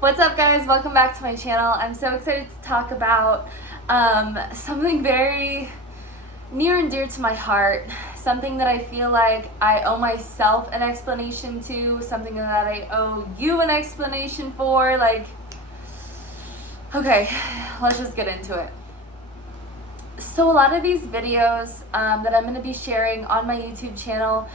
What's up, guys? Welcome back to my channel. I'm so excited to talk about something very near and dear to my heart, something that I feel like I owe myself an explanation to, something that I owe you an explanation for. Okay, let's just get into it. So a lot of these videos that I'm going to be sharing on my YouTube channel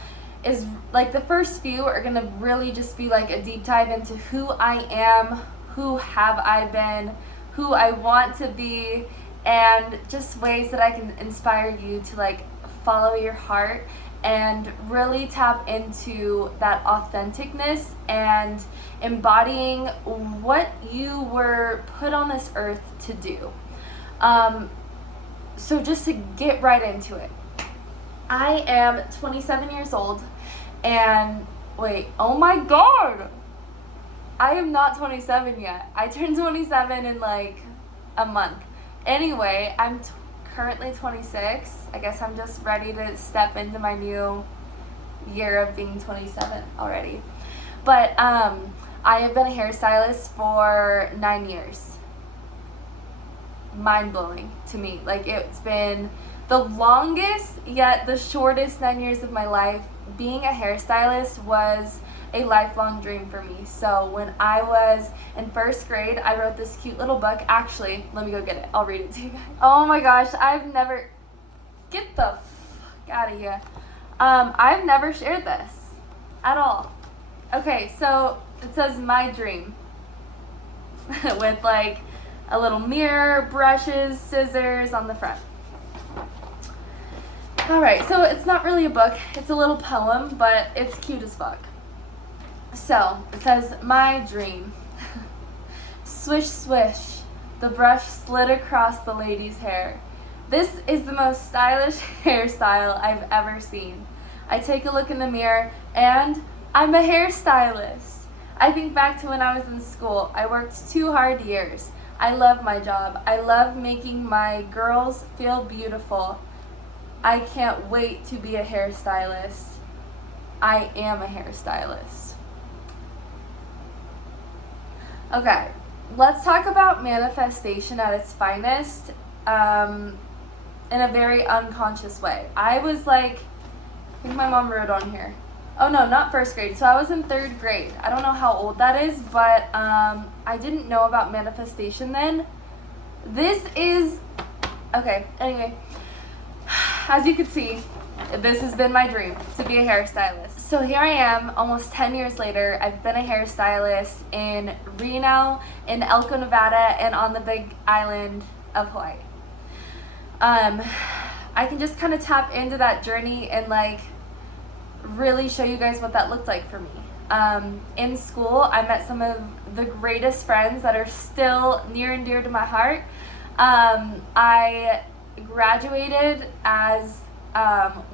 is like the first few are going to really just be like a deep dive into who I am, who have I been, who I want to be, and just ways that I can inspire you to like follow your heart and really tap into that authenticness and embodying what you were put on this earth to do. So just to get right into it, I am 27 years old, and wait, oh my god, I am not 27 yet. I turned 27 in like a month. Anyway, I'm currently 26. I guess I'm just ready to step into my new year of being 27 already. But I have been a hairstylist for 9 years. Mind-blowing to me. Like, it's been the longest yet the shortest 9 years of my life. Being a hairstylist was a lifelong dream for me. So when I was in first grade, I wrote this cute little book. Actually, let me go get it. I'll read it to you guys. Oh my gosh, get the fuck out of here. I've never shared this at all. Okay, so it says my dream with like a little mirror, brushes, scissors on the front. Alright, so it's not really a book, it's a little poem, but it's cute as fuck. So, it says, my dream. Swish, swish, the brush slid across the lady's hair. This is the most stylish hairstyle I've ever seen. I take a look in the mirror, and I'm a hairstylist. I think back to when I was in school. I worked 2 hard years. I love my job. I love making my girls feel beautiful. I can't wait to be a hairstylist. I am a hairstylist. Okay, let's talk about manifestation at its finest in a very unconscious way. I was like, I think my mom wrote on here. Oh no, not first grade. So I was in 3rd grade. I don't know how old that is, but I didn't know about manifestation then. This is, okay, anyway. As you can see, this has been my dream, to be a hairstylist. So here I am, almost 10 years later. I've been a hairstylist in Reno, in Elko, Nevada, and on the Big Island of Hawaii. I can just kind of tap into that journey and like really show you guys what that looked like for me. In school, I met some of the greatest friends that are still near and dear to my heart. I graduated as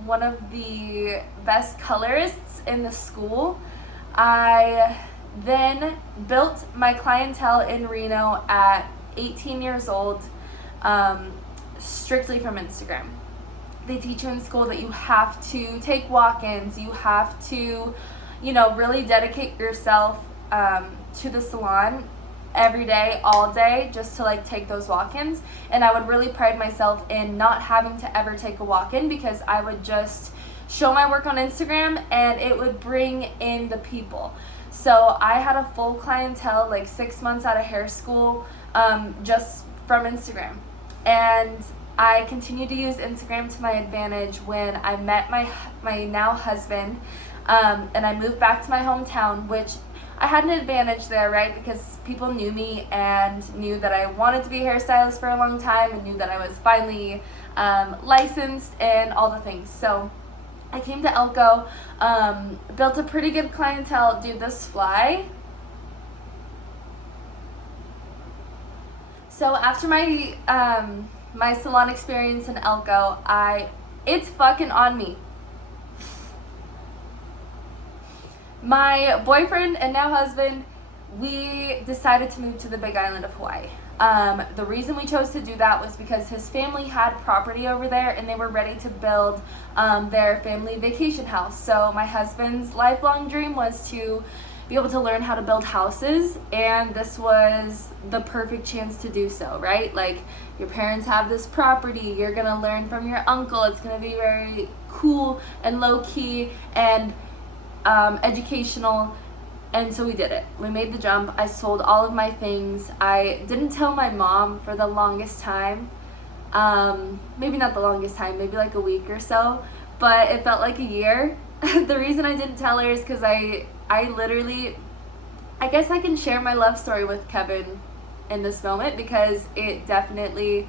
one of the best colorists in the school. I then built my clientele in Reno at 18 years old, strictly from Instagram. They teach you in school that you have to take walk-ins, you have to, really dedicate yourself to the salon every day, all day, just to like take those walk-ins. And I would really pride myself in not having to ever take a walk-in, because I would just show my work on Instagram and it would bring in the people. So I had a full clientele like 6 months out of hair school, just from Instagram. And I continued to use Instagram to my advantage when I met my now husband, and I moved back to my hometown, which I had an advantage there, right? Because people knew me and knew that I wanted to be a hairstylist for a long time and knew that I was finally licensed and all the things. So I came to Elko, built a pretty good clientele. Dude, this fly. So after my my salon experience in Elko, it's fucking on me. My boyfriend and now husband, we decided to move to the Big Island of Hawaii. The reason we chose to do that was because his family had property over there and they were ready to build their family vacation house. So my husband's lifelong dream was to be able to learn how to build houses, and this was the perfect chance to do so, right? Like, your parents have this property, you're gonna learn from your uncle, it's gonna be very cool and low-key and educational. And so we did it. We made the jump. I sold all of my things. I didn't tell my mom for the longest time. Maybe not the longest time, maybe like a week or so, but it felt like a year. The reason I didn't tell her is because I literally, I guess I can share my love story with Kevin in this moment, because it definitely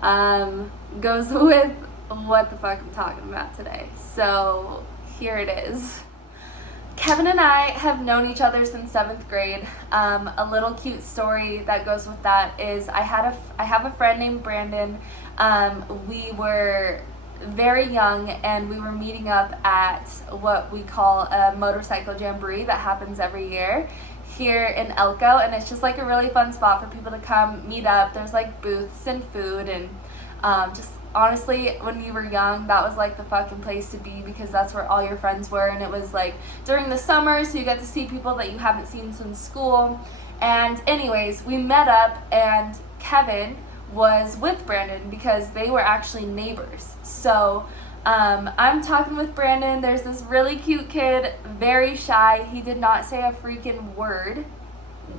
goes with what the fuck I'm talking about today. So here it is. Kevin and I have known each other since 7th grade. A little cute story that goes with that is I have a friend named Brandon. We were very young, and we were meeting up at what we call a motorcycle jamboree that happens every year here in Elko, and it's just like a really fun spot for people to come meet up. There's like booths and food, and just honestly, when you were young, that was like the fucking place to be, because that's where all your friends were, and it was like during the summer, so you got to see people that you haven't seen since school. And anyways, we met up, and Kevin was with Brandon because they were actually neighbors. So I'm talking with Brandon. There's this really cute kid, very shy. He did not say a freaking word,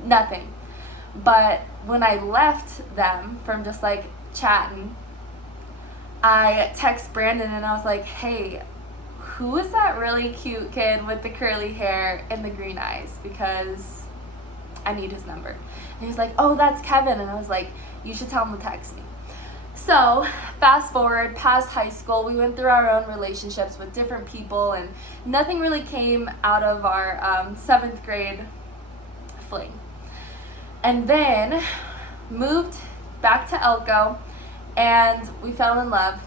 nothing. But when I left them from just like chatting, I text Brandon and I was like, hey, who is that really cute kid with the curly hair and the green eyes? Because I need his number. And he was like, oh, that's Kevin. And I was like, you should tell him to text me. So fast forward past high school, we went through our own relationships with different people, and nothing really came out of our 7th grade fling. And then moved back to Elko, and we fell in love.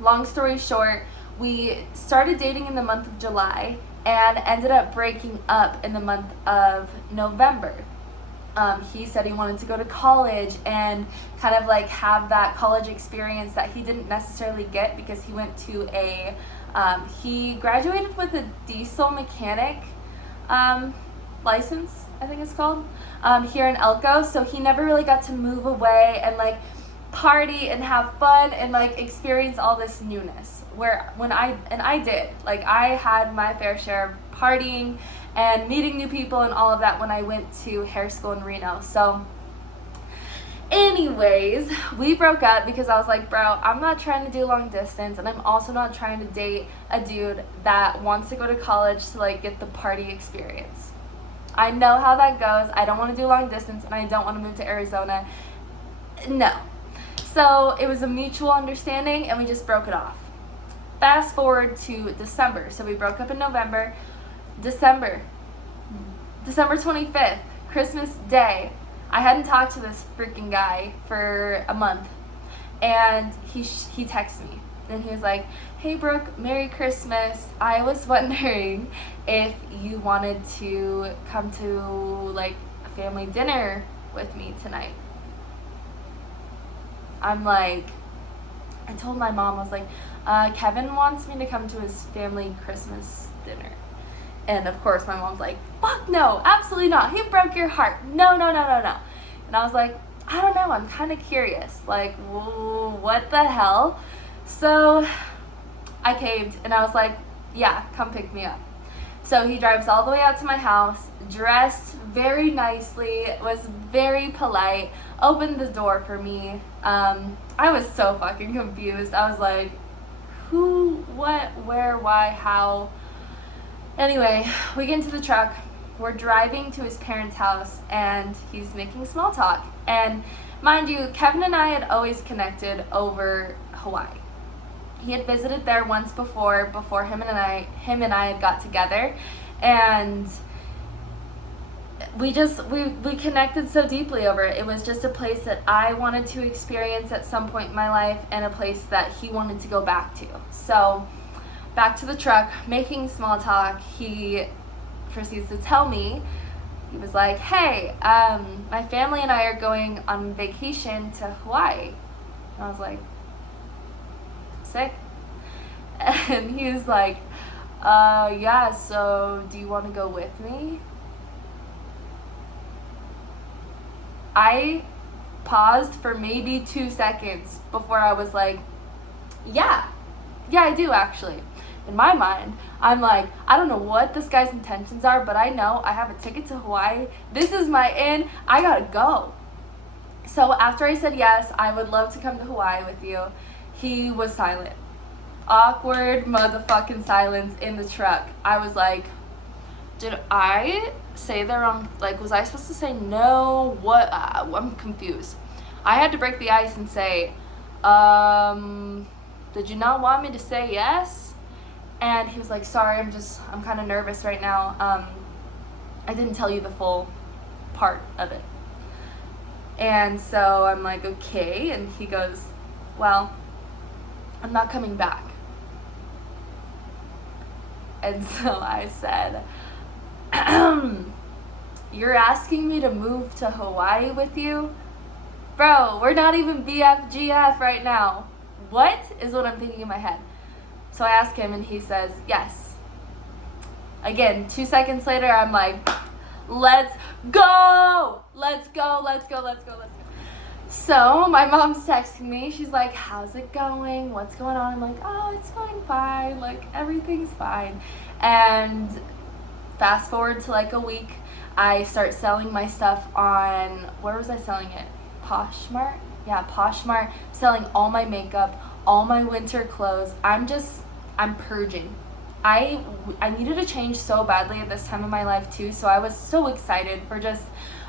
Long story short, we started dating in the month of July and ended up breaking up in the month of November. He said he wanted to go to college and kind of like have that college experience that he didn't necessarily get, because he went to he graduated with a diesel mechanic license, I think it's called, here in Elko. So he never really got to move away and like party and have fun and like experience all this newness, where I did, like, I had my fair share of partying and meeting new people and all of that when I went to hair school in Reno. So anyways, we broke up because I was like, bro, I'm not trying to do long distance, and I'm also not trying to date a dude that wants to go to college to like get the party experience. I know how that goes. I don't want to do long distance, and I don't want to move to Arizona. No. So it was a mutual understanding, and we just broke it off. Fast forward to December. So we broke up in November. December 25th, Christmas Day. I hadn't talked to this freaking guy for a month, and he texted me, and he was like, hey Brooke, Merry Christmas. I was wondering if you wanted to come to like a family dinner with me tonight. I'm like, I told my mom, I was like, Kevin wants me to come to his family Christmas dinner. And of course my mom's like, fuck no, absolutely not. He broke your heart. No. And I was like, I don't know, I'm kind of curious. Like, what the hell? So I caved, and I was like, yeah, come pick me up. So he drives all the way out to my house, dressed very nicely, was very polite, opened the door for me. I was so fucking confused. I was like, who, what, where, why, how? Anyway, we get into the truck. We're driving to his parents' house, and he's making small talk. And mind you, Kevin and I had always connected over Hawaii. He had visited there once before him and I had got together, and we connected so deeply over it. It was just a place that I wanted to experience at some point in my life, and a place that he wanted to go back to. So back to the truck, making small talk, he proceeds to tell me, he was like, hey, my family and I are going on vacation to Hawaii. And I was like, sick. And he was like, yeah, so do you want to go with me? I paused for maybe 2 seconds before I was like, yeah, I do actually. In my mind, I'm like, I don't know what this guy's intentions are, but I know I have a ticket to Hawaii. This is my in. I gotta go. So after I said yes, I would love to come to Hawaii with you, he was silent. Awkward motherfucking silence in the truck. I was like, did I say the wrong, like, was I supposed to say no? What? I'm confused. I had to break the ice and say, did you not want me to say yes? And he was like, sorry, I'm kind of nervous right now. I didn't tell you the full part of it. And so I'm like, okay. And he goes, well, I'm not coming back. And so I said, you're asking me to move to Hawaii with you? Bro, we're not even BFGF right now. What is what I'm thinking in my head. So I ask him and he says, yes. Again, 2 seconds later, I'm like, let's go. So my mom's texting me. She's like, how's it going? What's going on? I'm like, oh, it's going fine. Like, everything's fine. And fast forward to like a week, I start selling my stuff on, where was I selling it? Poshmark? Yeah, Poshmark. Selling all my makeup, all my winter clothes. I'm purging. I needed a change so badly at this time of my life too, so I was so excited for just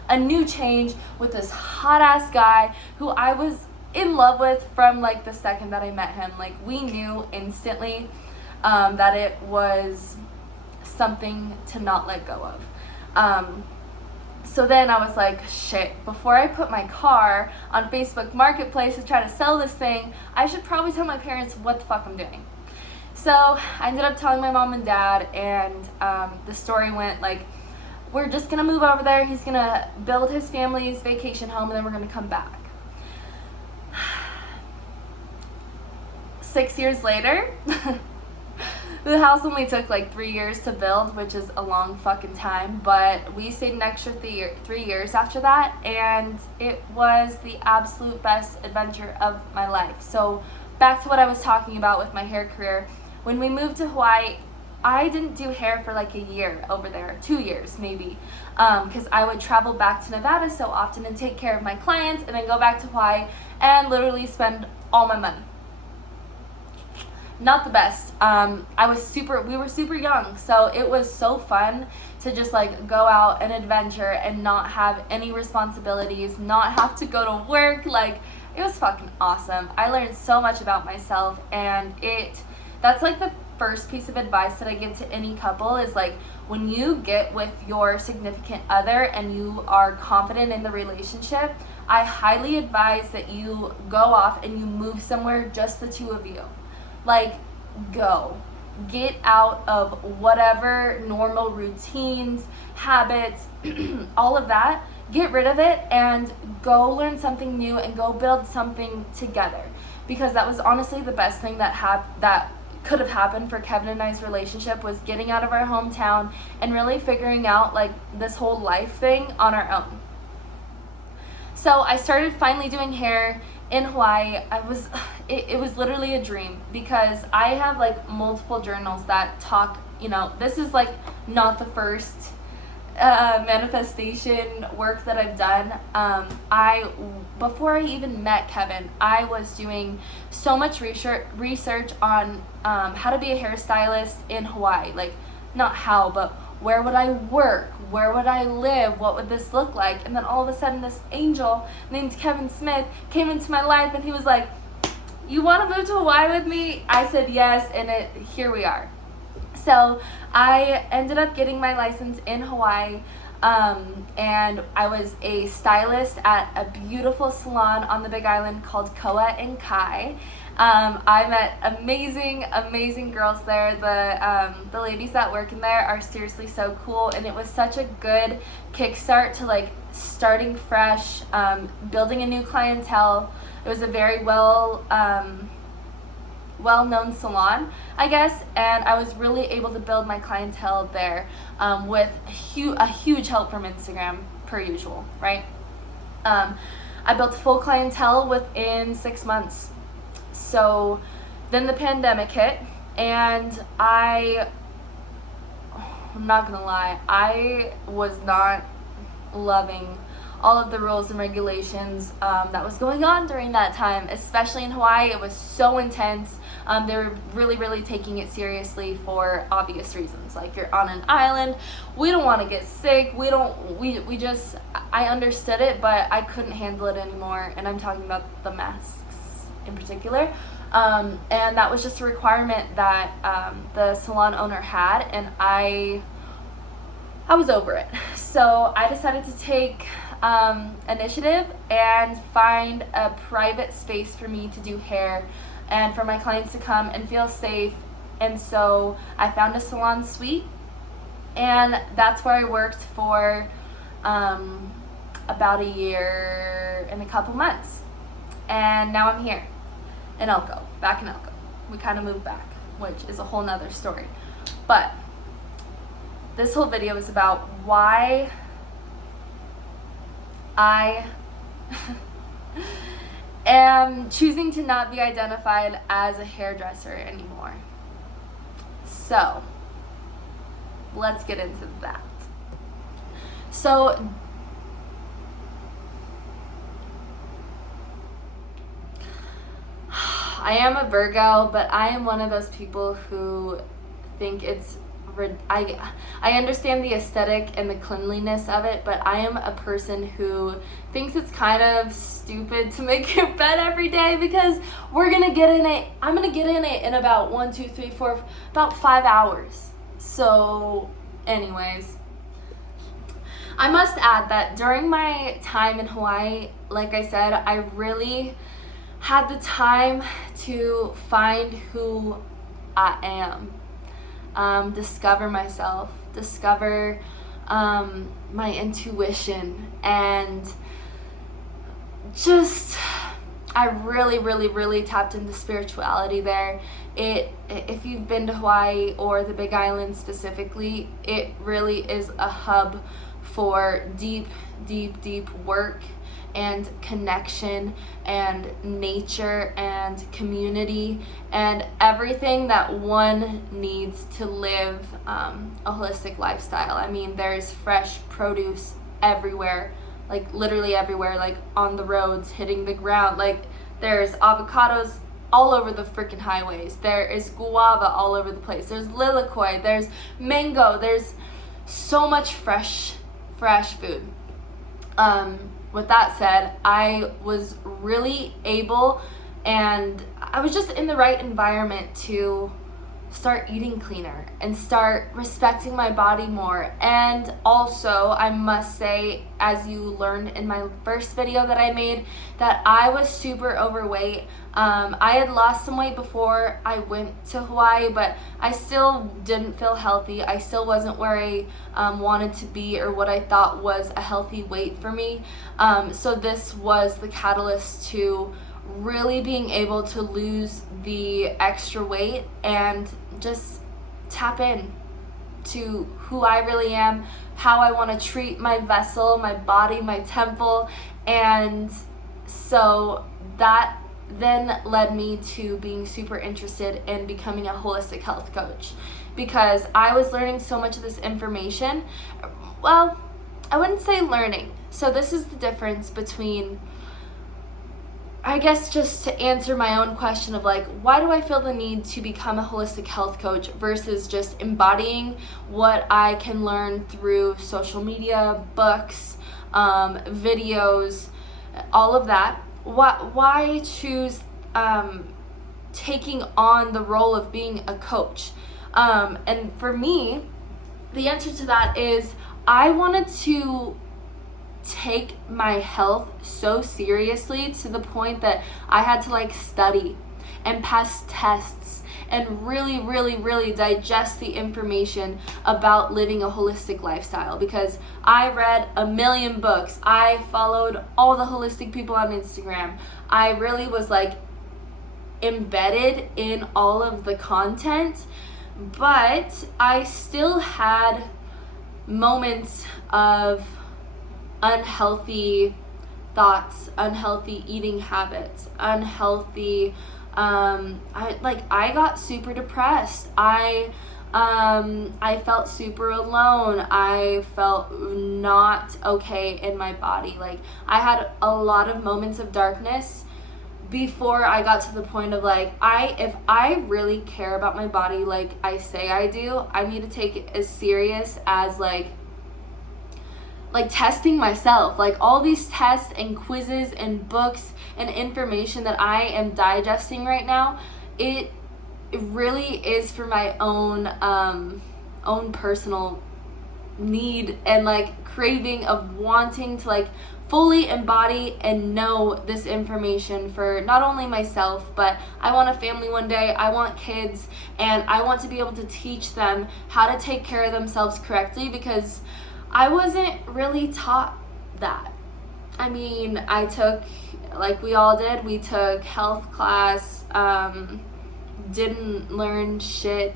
a new change with this hot ass guy who I was in love with from like the second that I met him. Like, we knew instantly that it was something to not let go of. So then I was like, shit, before I put my car on Facebook Marketplace to try to sell this thing, I should probably tell my parents what the fuck I'm doing. So I ended up telling my mom and dad, and the story went like, we're just gonna move over there, he's gonna build his family's vacation home, and then we're gonna come back. 6 years later, the house only took like 3 years to build, which is a long fucking time, but we stayed an extra 3 years after that, and it was the absolute best adventure of my life. So back to what I was talking about with my hair career. When we moved to Hawaii, I didn't do hair for like a year over there, 2 years maybe, because I would travel back to Nevada so often and take care of my clients, and then go back to Hawaii and literally spend all my money. Not the best. We were super young, so it was so fun to just like go out and adventure and not have any responsibilities, not have to go to work. Like, it was fucking awesome. I learned so much about myself, and that's like the first piece of advice that I give to any couple is like, when you get with your significant other and you are confident in the relationship, I highly advise that you go off and you move somewhere, just the two of you. Like, go. Get out of whatever normal routines, habits, all of that. Get rid of it and go learn something new and go build something together. Because that was honestly the best thing that could have happened for Kevin and I's relationship, was getting out of our hometown and really figuring out like this whole life thing on our own. So I started finally doing hair in Hawaii. It was literally a dream, because I have like multiple journals that talk, this is like not the first manifestation work that I've done. Before I even met Kevin, I was doing so much research on how to be a hairstylist in Hawaii. Like, not how, but where would I work? Where would I live? What would this look like? And then all of a sudden, this angel named Kevin Smith came into my life, and he was like, you want to move to Hawaii with me? I said yes, and here we are. So I ended up getting my license in Hawaii, and I was a stylist at a beautiful salon on the Big Island called Koa and Kai. I met amazing girls there. The ladies that work in there are seriously so cool, and it was such a good kickstart to like starting fresh, building a new clientele. It was a very well-known salon, I guess, and I was really able to build my clientele there with a huge help from Instagram, per usual, right? I built a full clientele within 6 months. So then the pandemic hit, and I'm not gonna lie, I was not loving all of the rules and regulations that was going on during that time, especially in Hawaii. It was so intense. They were really taking it seriously for obvious reasons. Like, you're on an island, we don't want to get sick, I understood it, but I couldn't handle it anymore, and I'm talking about the masks in particular. And that was just a requirement that the salon owner had, and I was over it. So I decided to take initiative and find a private space for me to do hair and for my clients to come and feel safe. And so I found a salon suite, and that's where I worked for about a year and a couple months. And now I'm here in Elko, back in Elko. We kind of moved back, which is a whole nother story. But this whole video is about why I am choosing to not be identified as a hairdresser anymore. So let's get into that. So I am a Virgo, but I am one of those people who think it's I understand the aesthetic and the cleanliness of it, but I am a person who thinks it's kind of stupid to make your bed every day, because I'm gonna get in it in about 5 hours. So anyways, I must add that during my time in Hawaii, like I said, I really had the time to find who I am. Discover myself, discover my intuition, and just I really tapped into spirituality there. If you've been to Hawaii or the Big Island specifically, it really is a hub for deep work and connection and nature and community and everything that one needs to live a holistic lifestyle. I mean, there's fresh produce everywhere, like literally everywhere, like on the roads, hitting the ground. Like, there's avocados all over the freaking highways. There is guava all over the place. There's lilikoi, there's mango, there's so much fresh food. With that said, I was really able, and I was just in the right environment to start eating cleaner and start respecting my body more. And also, I must say, as you learned in my first video that I made, that I was super overweight. I had lost some weight before I went to Hawaii, but I still didn't feel healthy. I still wasn't where I wanted to be, or what I thought was a healthy weight for me. So this was the catalyst to really being able to lose the extra weight and just tap in to who I really am, how I want to treat my vessel, my body, my temple. And so that then led me to being super interested in becoming a holistic health coach, because I was learning so much of this information. Well, I wouldn't say learning. So this is the difference between, I guess, just to answer my own question of like, why do I feel the need to become a holistic health coach versus just embodying what I can learn through social media, books, videos, all of that. Why choose taking on the role of being a coach? And for me, the answer to that is I wanted to take my health so seriously to the point that I had to like study and pass tests and really digest the information about living a holistic lifestyle, because I read a million books. I followed all the holistic people on Instagram. I really was like embedded in all of the content, but I still had moments of unhealthy thoughts, unhealthy eating habits, unhealthy, I got super depressed. I felt super alone. I felt not okay in my body. Like, I had a lot of moments of darkness before I got to the point of like, if I really care about my body like I say I do, I need to take it as serious as like testing myself. Like, all these tests and quizzes and books and information that I am digesting right now, it really is for my own personal need and like craving of wanting to like fully embody and know this information for not only myself, but I want a family one day, I want kids, and I want to be able to teach them how to take care of themselves correctly, because I wasn't really taught that. I mean, I took, like we all did, we took health class, didn't learn shit.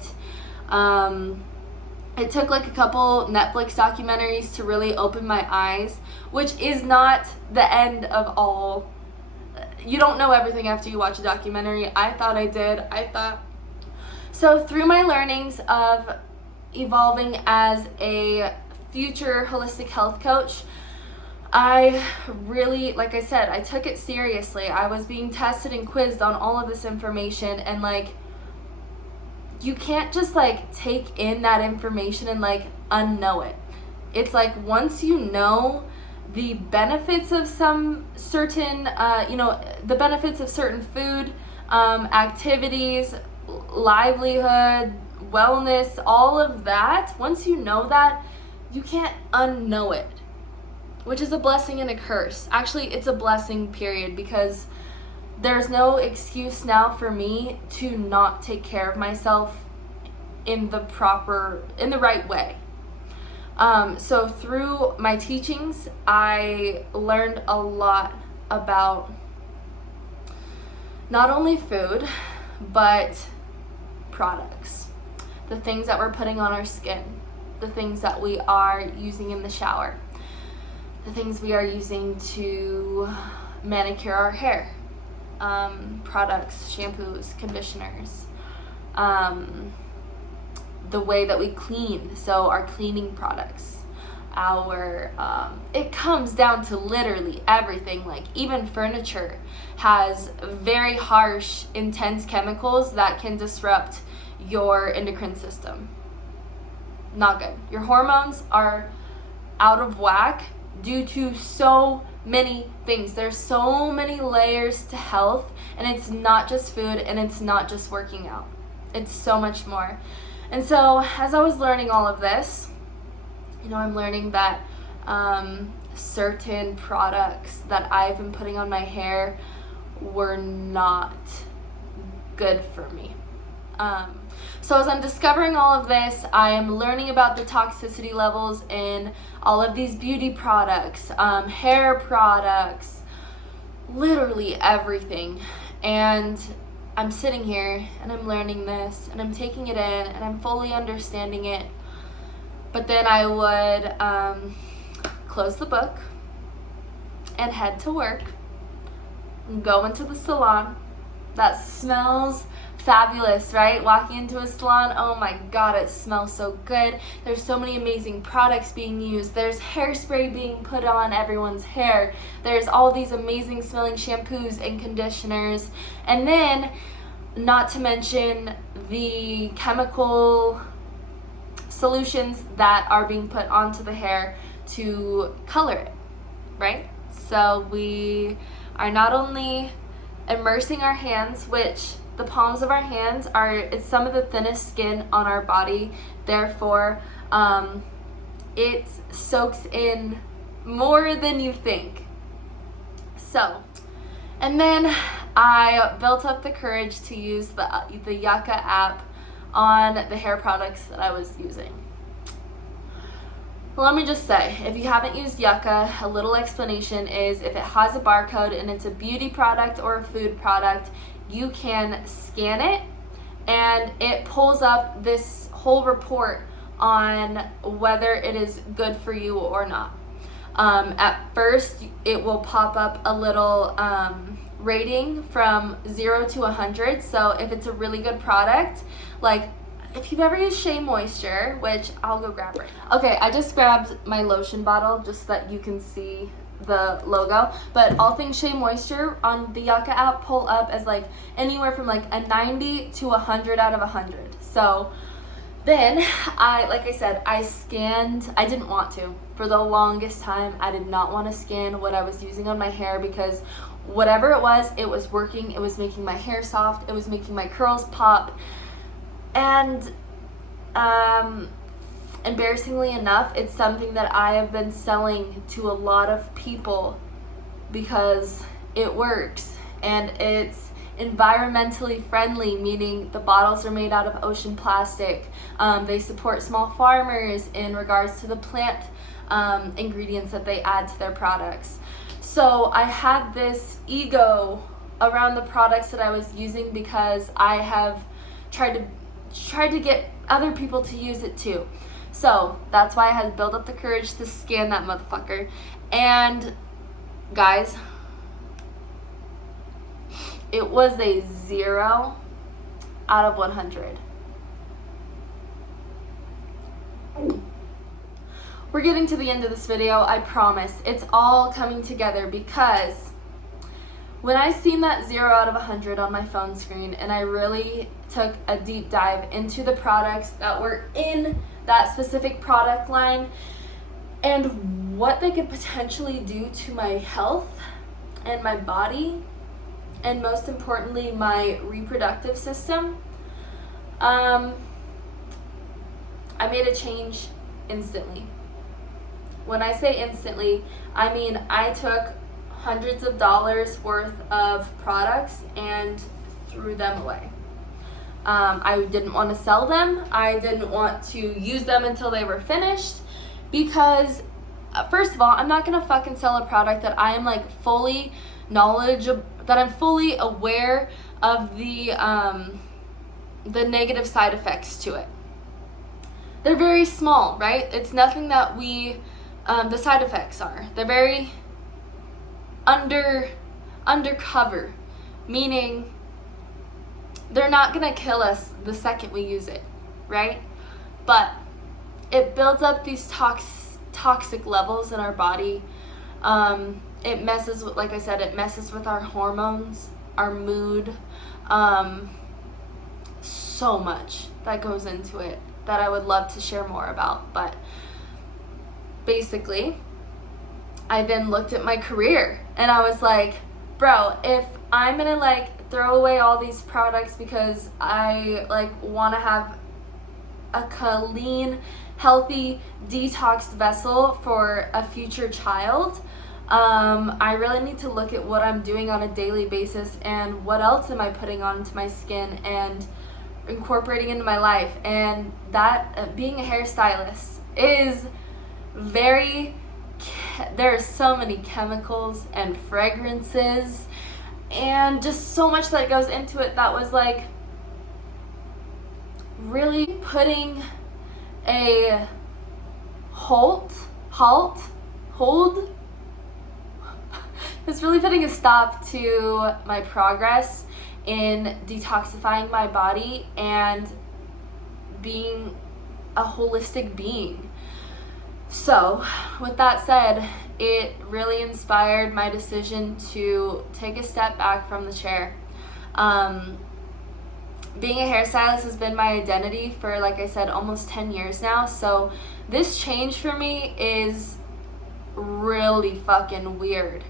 It took like a couple Netflix documentaries to really open my eyes, which is not the end of all. You don't know everything after you watch a documentary. I thought I did. So through my learnings of evolving as a future holistic health coach, I really, like I said, I took it seriously. I was being tested and quizzed on all of this information, and like, you can't just like take in that information and like unknow it. It's like, once you know the benefits of some certain, the benefits of certain food, activities, livelihood, wellness, all of that, once you know that, you can't unknow it, which is a blessing and a curse. Actually, it's a blessing, period, because there's no excuse now for me to not take care of myself in the right way. So through my teachings, I learned a lot about not only food, but products, the things that we're putting on our skin, the things that we are using in the shower, the things we are using to manicure our hair, products, shampoos, conditioners, the way that we clean, so our cleaning products, it comes down to literally everything. Like, even furniture has very harsh, intense chemicals that can disrupt your endocrine system. Not good. Your hormones are out of whack due to so many things. There's so many layers to health, and it's not just food, and it's not just working out. It's so much more. And so as I was learning all of this, I'm learning that certain products that I've been putting on my hair were not good for me. So as I'm discovering all of this, I am learning about the toxicity levels in all of these beauty products, hair products, literally everything. And I'm sitting here and I'm learning this and I'm taking it in and I'm fully understanding it. But then I would close the book and head to work and go into the salon. That smells fabulous, right? Walking into a salon, oh my god, it smells so good. There's so many amazing products being used. There's hairspray being put on everyone's hair. There's all these amazing smelling shampoos and conditioners. And then, not to mention the chemical solutions that are being put onto the hair to color it, right? So we are not only immersing our hands, which the palms of our hands it's some of the thinnest skin on our body, therefore it soaks in more than you think. So, and then I built up the courage to use the Yucca app on the hair products that I was using. Let me just say, if you haven't used Yucca, a little explanation is, if it has a barcode and it's a beauty product or a food product, you can scan it and it pulls up this whole report on whether it is good for you or not. At first, it will pop up a little rating from 0 to 100. So if it's a really good product, like if you've ever used Shea Moisture, which I'll go grab right now. Okay, I just grabbed my lotion bottle just so that you can see the logo, but all things Shea Moisture on the Yucca app pull up as like anywhere from like a 90 to 100 out of 100. So then like I said, I scanned. I didn't want to. For the longest time, I did not want to scan what I was using on my hair because whatever it was working. It was making my hair soft. It was making my curls pop. And embarrassingly enough, it's something that I have been selling to a lot of people because it works and it's environmentally friendly, meaning the bottles are made out of ocean plastic. They support small farmers in regards to the plant ingredients that they add to their products. So I had this ego around the products that I was using because I have tried to get other people to use it too. So that's why I had to build up the courage to scan that motherfucker. And guys, it was a 0 out of 100. We're getting to the end of this video, I promise. It's all coming together because when I seen that 0 out of 100 on my phone screen and I really took a deep dive into the products that were in that specific product line and what they could potentially do to my health and my body, and most importantly, my reproductive system, I made a change instantly. When I say instantly, I mean I took hundreds of dollars worth of products and threw them away. I didn't want to sell them. I didn't want to use them until they were finished because, first of all, I'm not gonna fucking sell a product that I am like fully knowledgeable, that I'm fully aware of the negative side effects to it. They're very small, right? It's nothing that the side effects are. They're very undercover, meaning they're not gonna kill us the second we use it, right? But it builds up these toxic levels in our body. It messes with, like I said, it messes with our hormones, our mood, so much that goes into it that I would love to share more about. But basically, I then looked at my career and I was like, bro, if I'm gonna like throw away all these products because I like want to have a clean, healthy, detoxed vessel for a future child, I really need to look at what I'm doing on a daily basis and what else am I putting onto my skin and incorporating into my life. And that being a hairstylist is there are so many chemicals and fragrances and just so much that goes into it that was like really putting a hold. It's really putting a stop to my progress in detoxifying my body and being a holistic being. So, with that said, it really inspired my decision to take a step back from the chair. Being a hairstylist has been my identity for, like I said, almost 10 years now. So, this change for me is really fucking weird.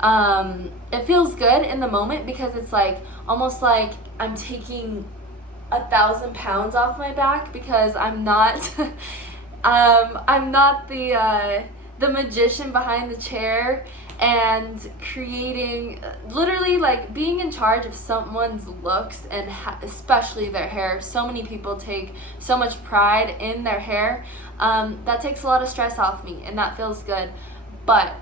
It feels good in the moment because it's like almost like I'm taking 1,000 pounds off my back because I'm not I'm not the magician behind the chair and creating, literally like being in charge of someone's looks and especially their hair. So many people take so much pride in their hair. That takes a lot of stress off me and that feels good. But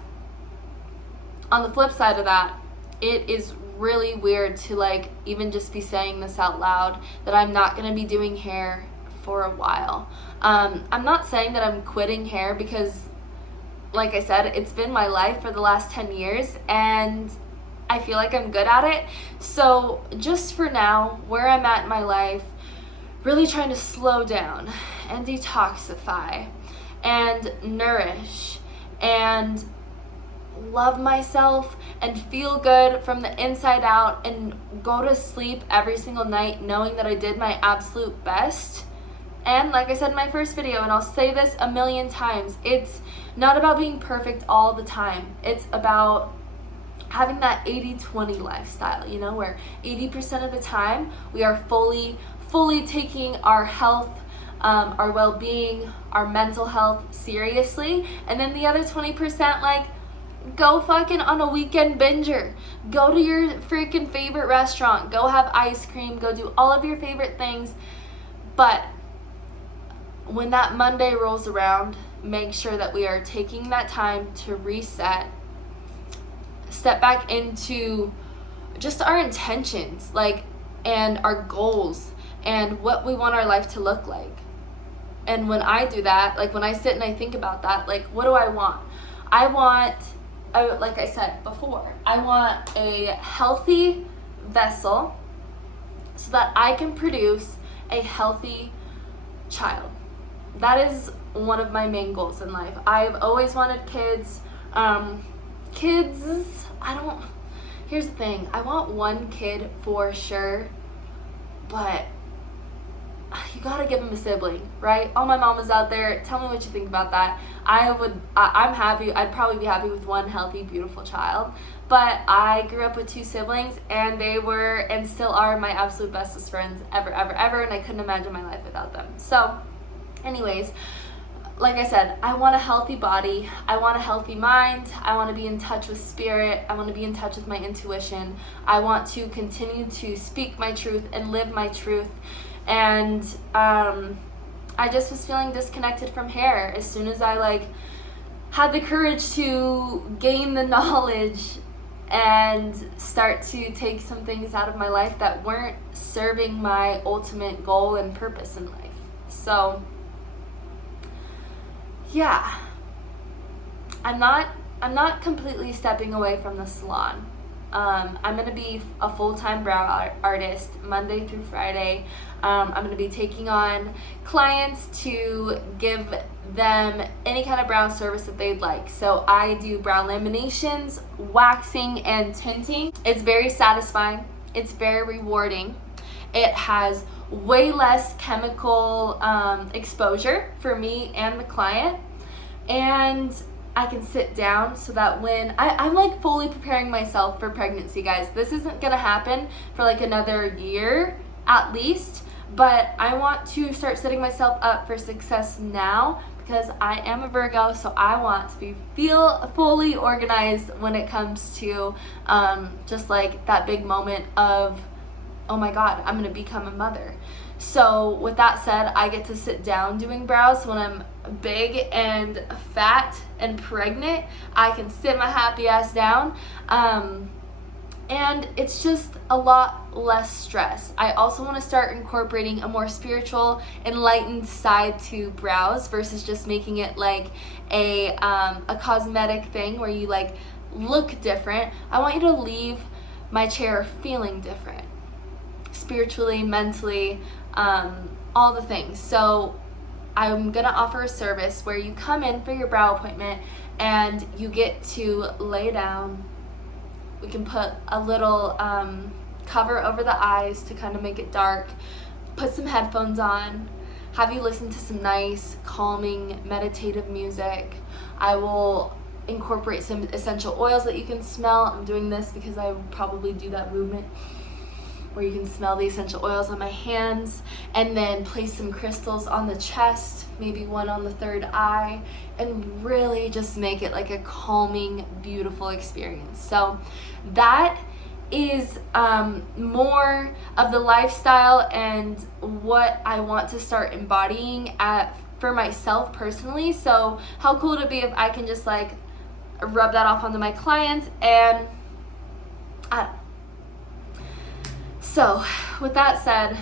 on the flip side of that, it is really weird to like even just be saying this out loud that I'm not going to be doing hair for a while. I'm not saying that I'm quitting hair because like I said, it's been my life for the last 10 years, and I feel like I'm good at it. So just for now, where I'm at in my life, really trying to slow down and detoxify and nourish and love myself and feel good from the inside out and go to sleep every single night knowing that I did my absolute best. And like I said in my first video, and I'll say this a million times, it's not about being perfect all the time. It's about having that 80-20 lifestyle, you know, where 80% of the time we are fully taking our health, our well-being, our mental health seriously, and then the other 20%, like, go fucking on a weekend binger. Go to your freaking favorite restaurant. Go have ice cream. Go do all of your favorite things. But when that Monday rolls around, make sure that we are taking that time to reset, step back into just our intentions, like, and our goals and what we want our life to look like. And when I do that, like when I sit and I think about that, like, what do I want? Like I said before, I want a healthy vessel so that I can produce a healthy child. That is one of my main goals in life. I've always wanted kids. Here's the thing. I want one kid for sure, but you gotta give him a sibling, right? All my mamas out there, tell me what you think about that. I'm happy. I'd probably be happy with one healthy, beautiful child. But I grew up with 2 siblings, and they were and still are my absolute bestest friends ever, and I couldn't imagine my life without them. So, anyways, like I said, I want a healthy body. I want a healthy mind. I want to be in touch with spirit. I want to be in touch with my intuition. I want to continue to speak my truth and live my truth. And I just was feeling disconnected from hair as soon as I had the courage to gain the knowledge and start to take some things out of my life that weren't serving my ultimate goal and purpose in life. So yeah, I'm not completely stepping away from the salon. I'm going to be a full-time brow artist Monday through Friday. I'm going to be taking on clients to give them any kind of brow service that they'd like. So I do brow laminations, waxing, and tinting. It's very satisfying. It's very rewarding. It has way less chemical exposure for me and the client. And I can sit down so that when I'm fully preparing myself for pregnancy, guys. This isn't gonna happen for another year at least, but I want to start setting myself up for success now because I am a Virgo, so I want to feel fully organized when it comes to just that big moment of, oh my God, I'm gonna become a mother. So with that said, I get to sit down doing brows. When I'm big and fat and pregnant, I can sit my happy ass down. And it's just a lot less stress. I also want to start incorporating a more spiritual, enlightened side to brows versus just making it a cosmetic thing where you look different. I want you to leave my chair feeling different. Spiritually, mentally, all the things. So I'm gonna offer a service where you come in for your brow appointment and you get to lay down. We can put a little cover over the eyes to kind of make it dark, put some headphones on, have you listen to some nice, calming, meditative music. I will incorporate some essential oils that you can smell. I'm doing this because I will probably do that movement where you can smell the essential oils on my hands, and then place some crystals on the chest, maybe one on the third eye, and really just make it a calming, beautiful experience. So that is more of the lifestyle and what I want to start embodying for myself personally. So how cool would it be if I can just rub that off onto my clients and So, with that said,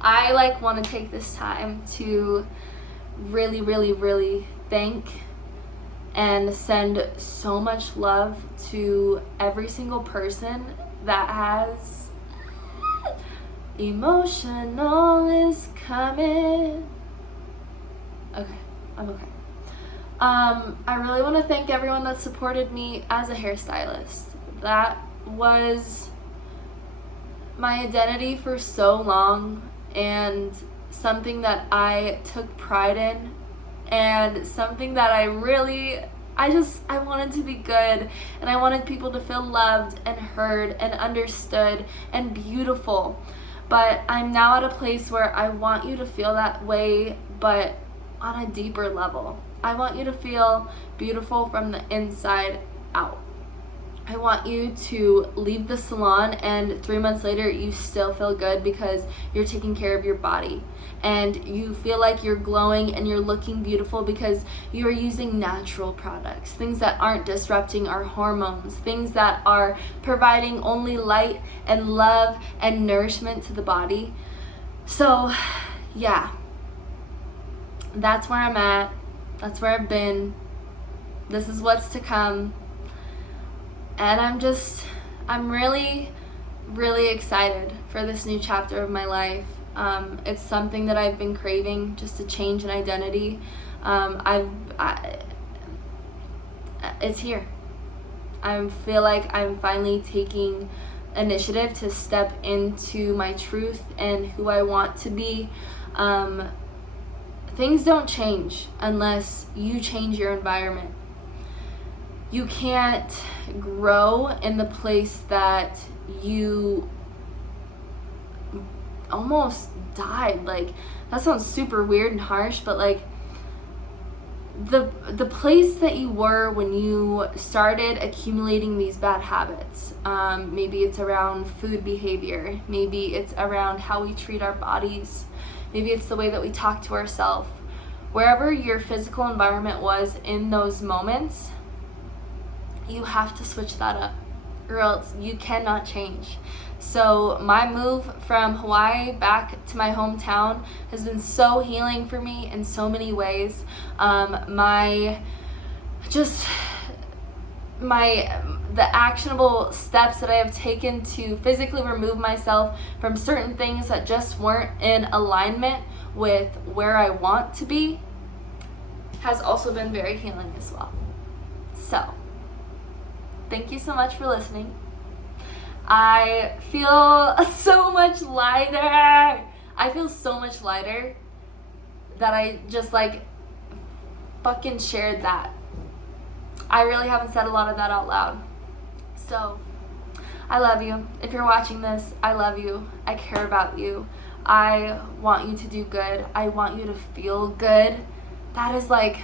I want to take this time to really, really, really thank and send so much love to every single person that has emotional is coming. Okay, I'm okay. I really want to thank everyone that supported me as a hairstylist. That was my identity for so long, and something that I took pride in, and something that I wanted to be good, and I wanted people to feel loved and heard and understood and beautiful. But I'm now at a place where I want you to feel that way, but on a deeper level. I want you to feel beautiful from the inside out. I want you to leave the salon and 3 months later you still feel good because you're taking care of your body, and you feel like you're glowing and you're looking beautiful because you're using natural products, things that aren't disrupting our hormones, things that are providing only light and love and nourishment to the body. So yeah, that's where I'm at. That's where I've been. This is what's to come. And I'm really, really excited for this new chapter of my life. It's something that I've been craving, just to change an identity. It's here. I feel like I'm finally taking initiative to step into my truth and who I want to be. Things don't change unless you change your environment. You can't grow in the place that you almost died. Like, that sounds super weird and harsh, but like the place that you were when you started accumulating these bad habits. Maybe it's around food behavior. Maybe it's around how we treat our bodies. Maybe it's the way that we talk to ourselves. Wherever your physical environment was in those moments, you have to switch that up, or else you cannot change. So my move from Hawaii back to my hometown has been so healing for me in so many ways. The actionable steps that I have taken to physically remove myself from certain things that just weren't in alignment with where I want to be has also been very healing as well. So, thank you so much for listening. I feel so much lighter. I feel so much lighter that I just fucking shared that. I really haven't said a lot of that out loud. So, I love you. If you're watching this, I love you. I care about you. I want you to do good. I want you to feel good. That's what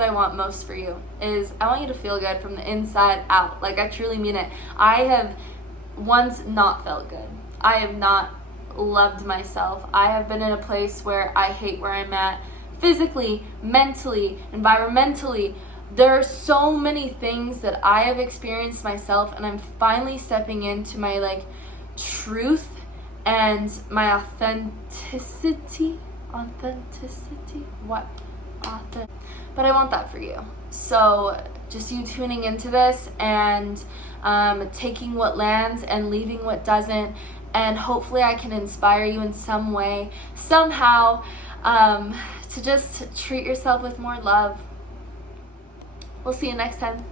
I want most for you, is I want you to feel good from the inside out. Like, I truly mean it. I have once not felt good. I have not loved myself. I have been in a place where I hate where I'm at, physically, mentally, environmentally. There are so many things that I have experienced myself, and I'm finally stepping into my truth and my authenticity. But I want that for you. So just you tuning into this and taking what lands and leaving what doesn't, and hopefully I can inspire you in some way, somehow, to just treat yourself with more love. We'll see you next time.